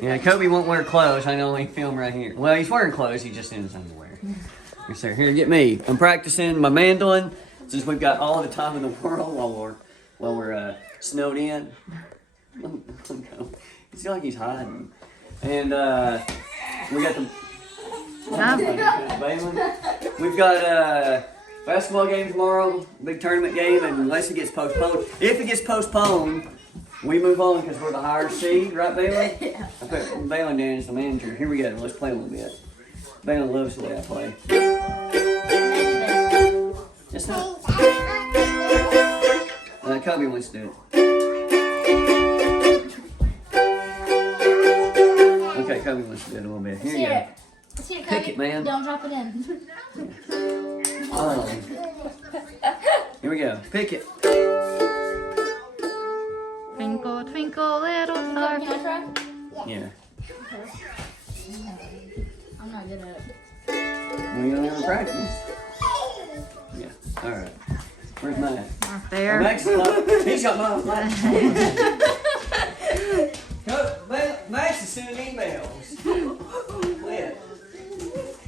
Yeah, Kobe won't wear clothes. I can only film right here. Well, he's wearing clothes. He's just in his underwear. Yes, sir. Here, get me. I'm practicing my mandolin since we've got all the time in the world while we're snowed in. It's like he's hiding. And we got the. We've got basketball game tomorrow, big tournament game, and unless it gets postponed, if it gets postponed, we move on because we're the higher seed, right, Bailey? Yeah. I put Bailey down as the manager. Here we go. Let's play a little bit. Bailey loves the way I play. Yes, no. Kobe wants to do it. Okay, Kobe wants to do it a little bit. Here you go. Pick it, man. Don't drop it in. Here we go. Pick it. Twinkle, twinkle, little star. Can I try? Yeah. I'm not good at it. Well, you don't ever practice. Yeah. All right. Where's Max? Right there. Max, he's got my. Max is sending emails. Quit.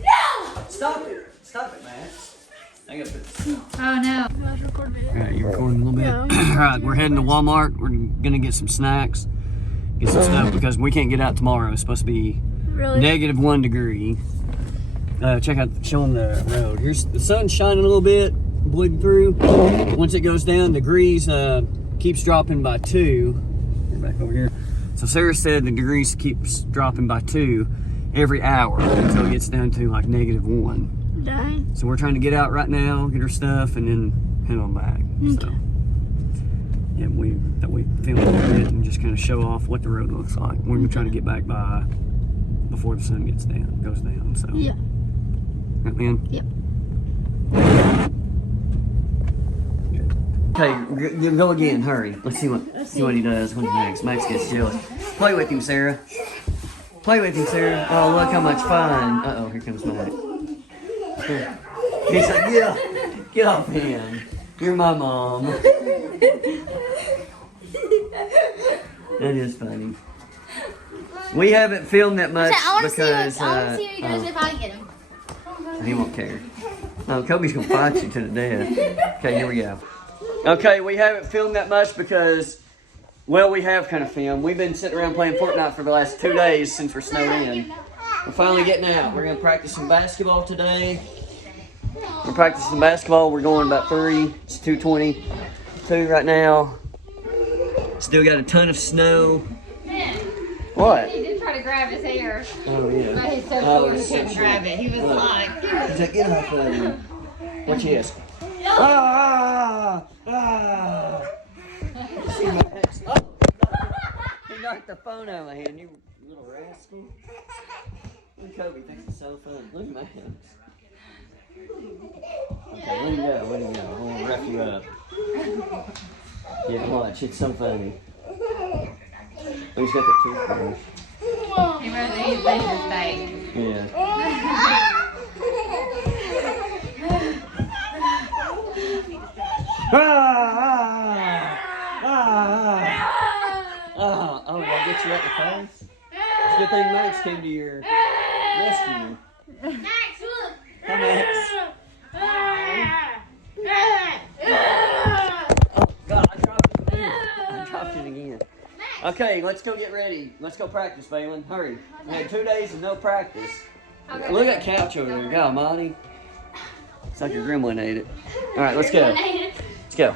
No! Stop it. Stop it, Max. I gotta put this on. Oh no. Alright, you're recording a little bit? Alright, we're heading to Walmart. We're gonna get some snacks, get some stuff because we can't get out tomorrow. It's supposed to be -1 degree. Check out, show them the road. Here's the sun's shining a little bit, bleeding through. Once it goes down, degrees keeps dropping by 2. Get back over here. So Sarah said the degrees keeps dropping by 2 every hour until it gets down to like -1. Dang. So we're trying to get out right now, get our stuff, and then head on back. Okay. So yeah, we film a little bit and just kind of show off what the road looks like. We're gonna try to get back by before the sun goes down. So Yeah. right, man. Yep. Okay, go again. Hurry. Let's see what he does when Max gets jealous. Play with him, Sarah. Play with him, Sarah. Oh, look how much fun. Uh oh, here comes Max. He's like, get off him. You're my mom. That is funny. We haven't filmed that much because I want to see what he does if I get him. he won't care. No, Kobe's gonna fight you to the death. Okay, here we go. Okay, we haven't filmed that much because, well, we have kind of filmed. We've been sitting around playing Fortnite for the last 2 days since we're snowed in. We're finally getting out. We're gonna practice some basketball today. We're practicing basketball. We're going about 3. It's 2:22 right now. Still got a ton of snow. What? He did try to grab his hair. Oh, yeah. But he's so Oh, poor he couldn't grab it. He was like, He's like, get off of me. What's this? Ah! Ah! See my hands? Oh! He knocked the phone out of my hand, you little rascal. Look, Kobe thinks it's so fun. Look at my hands. Okay, let him go, let him go. I'm gonna rough you up. Yeah, watch, it's so funny. Oh, he's got the toothbrush. he rather eat his face. Yeah. Oh, did I get you right in the face? It's a good thing Max came to your rescue. Max, look. Hi, Max. Oh, God, I dropped it again. I dropped it again. Okay, let's go get ready. Let's go practice, Balin. Hurry. We had 2 days of no practice. Look at that couch over there. God almighty. It's like your gremlin ate it. All right, let's go. Let's go.